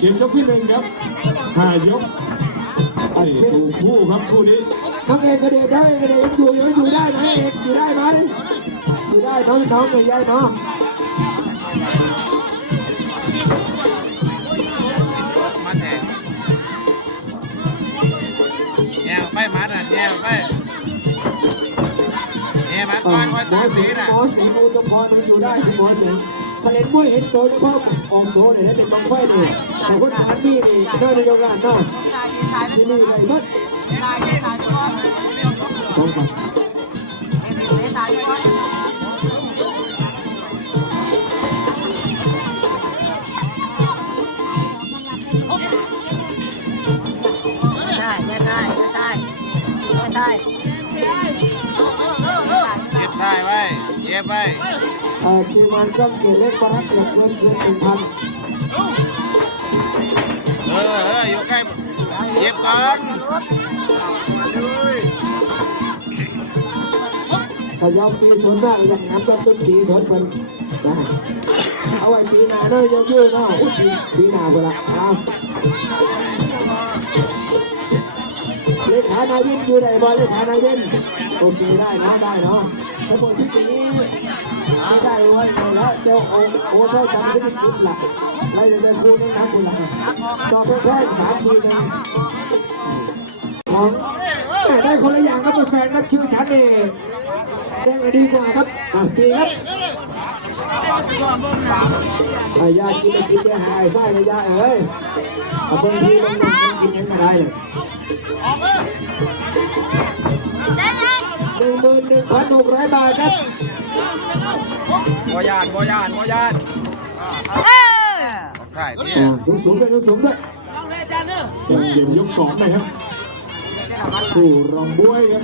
เกมยกที่หนึ่งครับ5 ยกไอ้ถูกคู่ครับคู่นี้น้องเอกกระเด็นได้กระเด็นอยู่ได้ไหมเอกอยู่ได้ไหมอยู่ได้น้องเลยยายน้องแย่ไปมาน่ะแย่ไปแย่มาก่อนว่าตัวสีน่ะหมอสีมูลพรมันอยู่ได้ที่หมอสีทะเลมวยเห็นโจเฉพาะออกโจเนี่ยแล้วเด็กบางไฟเนี่ยแต่คนหันมีนี่เดินในโรงงานเนาะที่นี่เลยก็สองคนเย็บได้ไว้เย็บไว้ทีมงานก็เกี่ยวเล็กมาเกือบเกิน1,000อยู่ใกล้เย็บก่อนถ้ายอมปีสนได้ยังน้ำก็ต้นปีสนเป็นนะเอาไว้ปีหน้าเนาะเยอะๆเนาะปีหน้าเวลาเลขานายวินอยู่ไหนบอลเลขานายวินโอเคได้เนาะได้เนาะถ้าบอกที่นี้ไม่ได้วันแล้วเจ้าโอ้เจ้าจำไม่ได้คิดหลักไล่เดินคู่นี้นะคุณหลักต่อไปแค่3 ทีนะของได้คนละอย่างก็เป็นแฟนครับชื่อฉันเองแดงดีกว่าครับปีครับญาติกินได้หายไส้ระยะเอ้ยเอาบางทีบางวันกินยังไม่ได้เลย11,600 บาทครับบอยานใช่สูงด้วยเป็นเกมยก2นะครับคู่รองบ้วยครับ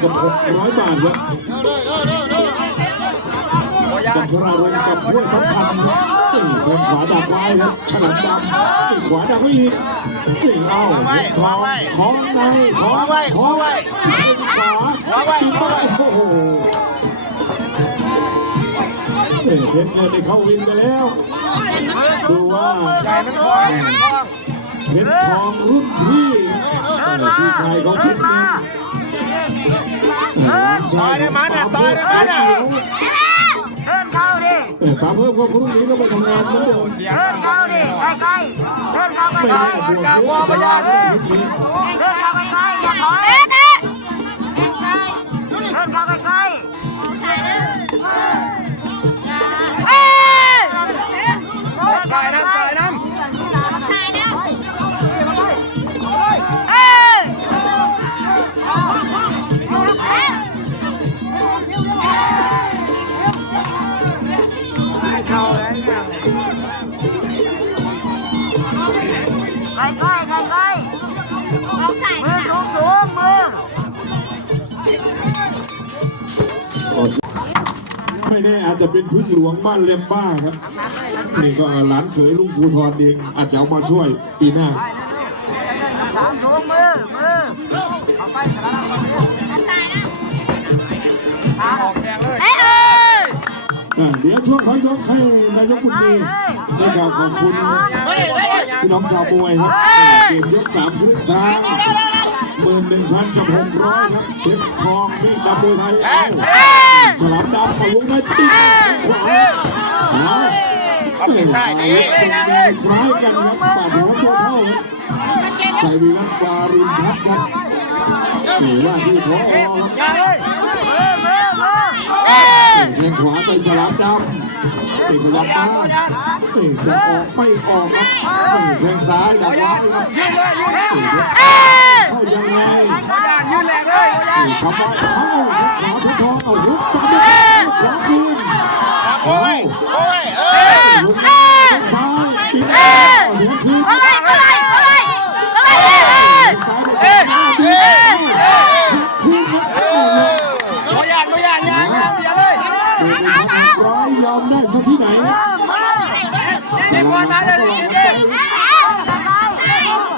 11,600 บาทครับจักรรารงกับห้วยทับทันครับตีแข้งขวาดักไว้ครับฉลามดำตีขวาดักไว้อีกตีเอาท้องในท้องขวาตีไปโอ้โหเพชรเงินได้เข้าวินไปแล้วดูว่าเพชรทองรุ่นพี่ชายของเพชรต่อยได้มาเนี่ยเดินเข้าดิปาเพิ่มก็พรุ่งนี้ก็ไปทำงานเหมือนเดิมเดินเข้าดิใกล้เดินเข้าใกล้กาวัวพยานเดินเข้าใกล้อย่าถอยเดินเข้าใกล้ใส่น้ำไม่แน่อาจจะเป็นพึ่งหลวงบ้านเลียมบ้าครับนี่ก็หลานเขยลุงภูธรเองอาจจะเอามาช่วยปีหน้าเดี๋ยวช่วงเขายกให้นายกคุณดีได้กล่าวขอบคุณพี่น้องชาวมวยครับเกมยก3 ครึ่งทาง11,600ครับเพชรทองนี่ดับเบิลไทยฉลามดำกับวงในตีขวาใช่ดีคล้ายกันครับปาดหัวตัวเท่าใจวีรัตวารินทัศน์ครับหรือว่าที่พอแข้งขวาไปฉลามดำตีพยับมาตีจะออกไม่ออกครับแข้งซ้ายดักไว้เข้ายังไงยืนแรงเลยทำไมเอาขวาทุกทองเอาหุบจับได้ขวาคืนโอ้ยลุกซ้ายตีหัวคืนซ้ายคืนเลยร้อยยอมได้สักที่ไหน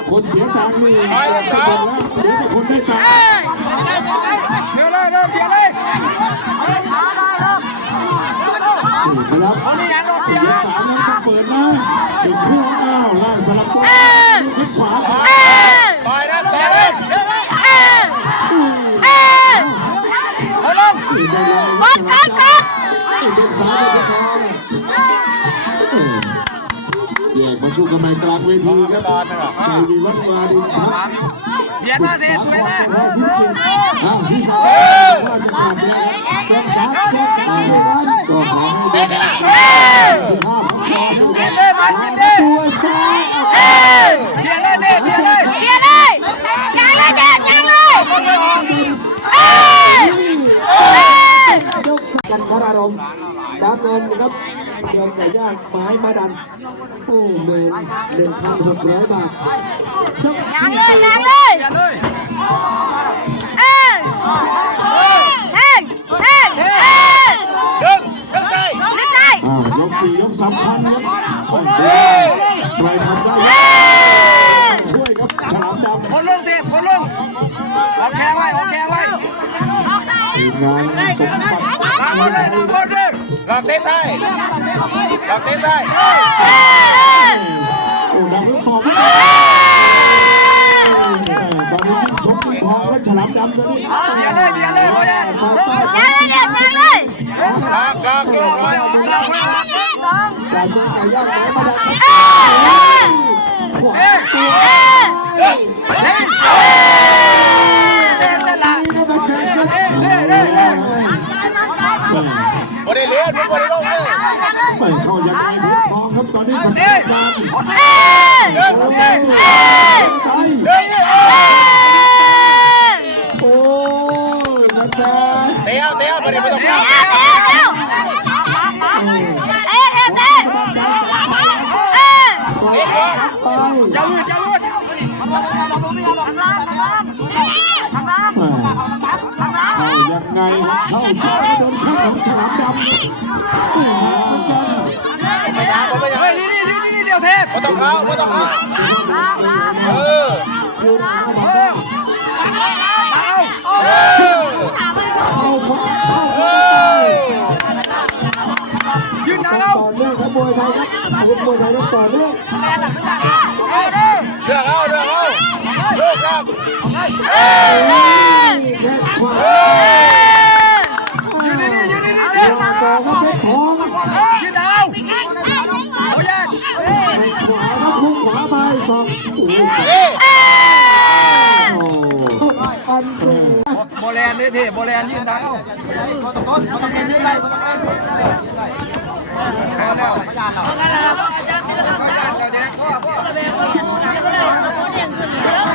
คนเสียตังค์นี่จะบอกแล้วเดี๋ยวคนได้ตังค์เดี๋ยวเลยครับนี่ครับเดี๋ยว3นั้นต้องเปิดนะติดคู่ อีกเป็นซ้ายเป็นทองแยกมาสู้กันในกลางเวทีครับชัยวิวัฒน์วารินครับ เย็นมาสิไปแม่ ที่สามว่าจะขาดแล้วเส้นสามก็ขอให้ได้ภาพของเรา ยินเลยมายินเลย ตัวซ้าย เย็นเลยเย็นเลย เดี๋ยวเลยยังเลยเด็กยังเลย ยกสักกันคารารมดำเนินครับเดินแต่ยากไม้มาดันโอ้เดิน1,600 บาท ยังเลยยังเลย เย็นเลย เอ้ยเฮ้ยเฮ้ยเฮ้ย ดึงใส่ นึกใช่ ยกสี่ยกสำคัญครับใครทำได้ช่วยครับฉลามดำ คนลงสิคนลงโอเคไว้โอเคไว้ ทีมงานสมบัติ มาคนเลยมาคนเลยหลักเตะซ้ายหลักเตะซ้าย โอ้ดังลูกสองตอนนี้ชกทองและฉลามดำตัวนี้ เดี๋ยวเลยเดี๋ยวเลยโอ้ย ยังเลยเด็กยังเลย หลักหลักเกี่ยวไว้ การเมืองไก่ย่างไม้มาดัน เอ๊ะเอ๊ะเส้นละเล่เล่เล่บ่ได้เลี้ยนบ่ได้ลงเลย ไม่เข้ายังไงเพชรทองครับตอนนี้ฉลามดำ เฮ้ย ไป โอ้ยนะจ๊ะ เตะเตะบ่ได้บ่ต้อง เดี๋ยวเดี๋ยวเดี๋ยวเอ๊ะเอ๊ะเอ๊ะเอ๊ะ เตะ ไป อย่าลุดอย่าลุด เข้ายังไงเข้าช้าโดนแข้งของฉลามดำเหมือนกัน เฮ้ยนี่เดี๋ยวเทพบ่ต้องเข้าบ่ต้องเข้าเออยืนหน้าเรา ต่อเนื่องครับมวยไทยครับอาวุธมวยไทยต้องต่อเนื่อง เดือดเอาเลิกครับ แข้งขวา ยืนนี่ ต่อครับเพชรทอง ยืนเอาโอ้ย ขวาครับพุ่งขวาไปสองอันเซ่ โบแลนนี่ที่โบแลนยืนเอา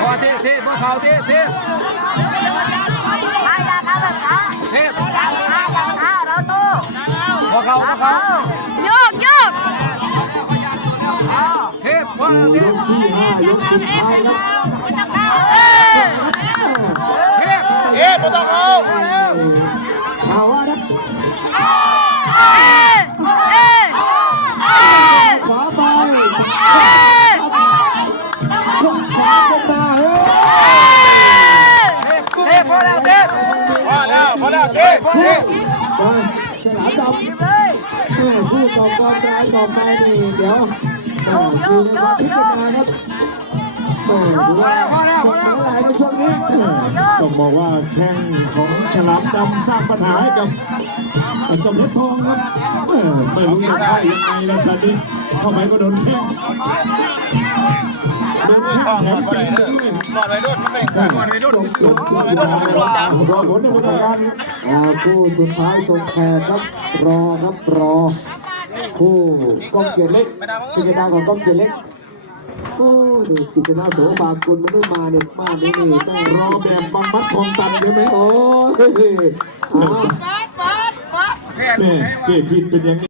พอที่พวกเขาที่เทพ พวกเขา โยกโยก เทพพวกเราเท ย พ กที่5ยกสุดท้ายครับ เทพไม่ต้องเอา ข่าวว่านะ เอ๊ะเอ๊ะเอ๊ะ ขวาไปขวาเป็นมาเฮ้ย เทพพอแล้วเทพพอแล้วเทพ ฉลามดำผู้ก่อกองร้ายต่อไปนี่เดี๋ยวอยู่ในความพิจารณาครับพอแล้วในช่วงนี้ ต้องบอกว่าแข้งของฉลามดำสร้างปัญหาให้กับเจ้าเพชรทองครับไม่รู้จะได้ยังไงแล้วตอนนี้เข้าไปก็โดนแข้งโดนแข้งแถมตีด้วย ก่อนไปดุดก่อนไปดุด รอผลในวันการ คู่สุดท้ายส่งแขกครับรอคู่ก้องเกียรติเล็กกิจนาของก้องเกียรติเล็กโอ้ดูกิจนาโสภาคุณมันไม่มาเนี่ยมานี่ต้อง รอแบบบังมัดทองตันใช่ไหม โอ้ย เนี่ยเจ๊พินเป็นยังไง